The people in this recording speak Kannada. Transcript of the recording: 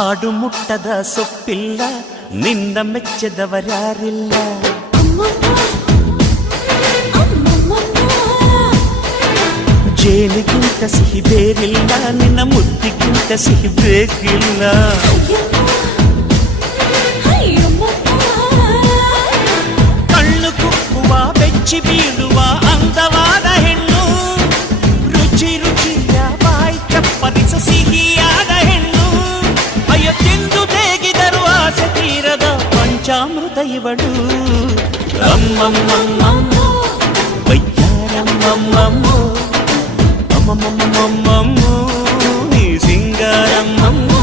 ಹಾಡು ಮುಟ್ಟದ ಸೊಪ್ಪಿಲ್ಲ, ನಿನ್ನ ಮೆಚ್ಚದವರ್ಯಾರಿಲ್ಲ. ಜೇನಿಗಿಂತ ಸಿಹಿ ಬೇರಿಲ್ಲ, ನಿನ್ನ ಮುದ್ದಿಗಿಂತ ಸಿಹಿ ಬೇಕಿಲ್ಲ. ಕಣ್ಣು ಕುಕ್ಕುವ ಬೆಚ್ಚಿ ಬೀಳುವ ಅಂದವಾದ ಹೆಣ್ಣು, ರುಚಿ ರುಚಿಯ ಬಾಯಿ ಚಪ್ಪರಿಸ ಸಿಹಿಯಾದ ಹೆಣ್ಣು. ಅಯ್ಯೋ ತಿಂದು ಬೇಗಿದರು ಆಸೆ ತೀರದ ಪಂಚಾಮೃತ ಇವಳು. ಅಮ್ಮಮ್ಮಮ್ಮಮ್ಮೋ ವಯ್ಯಾರಮ್ಮಮ್ಮಮ್ಮೋ ಅಮ್ಮಮ್ಮಮ್ಮಮ್ಮೋ ನೀ ಸಿಂಗಾರಮ್ಮಮ್ಮೋ.